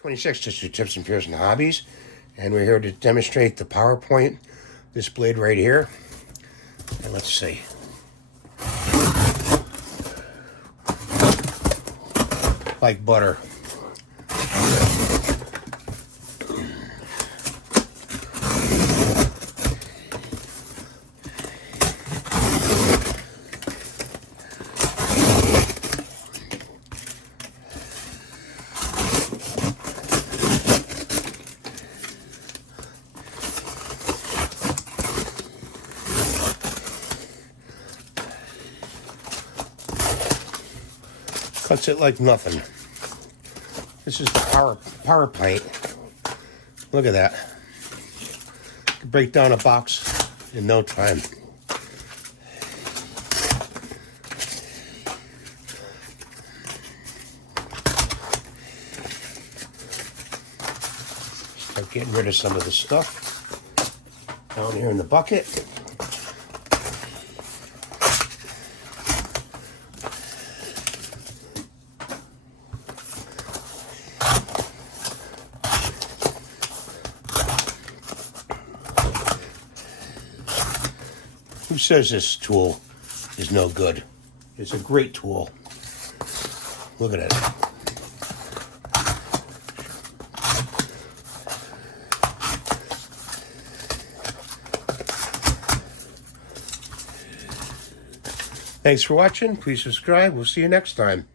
26, just your tips and fears and hobbies, and we're here to demonstrate the PowerPoint, this blade right here. And let's see. Like butter. Cuts it like nothing. This is the power pint. Look at that. Can break down a box in no time. Start getting rid of some of the stuff down here in the bucket. Who says this tool is no good? It's a great tool. Look at it. Thanks for watching. Please subscribe. We'll see you next time.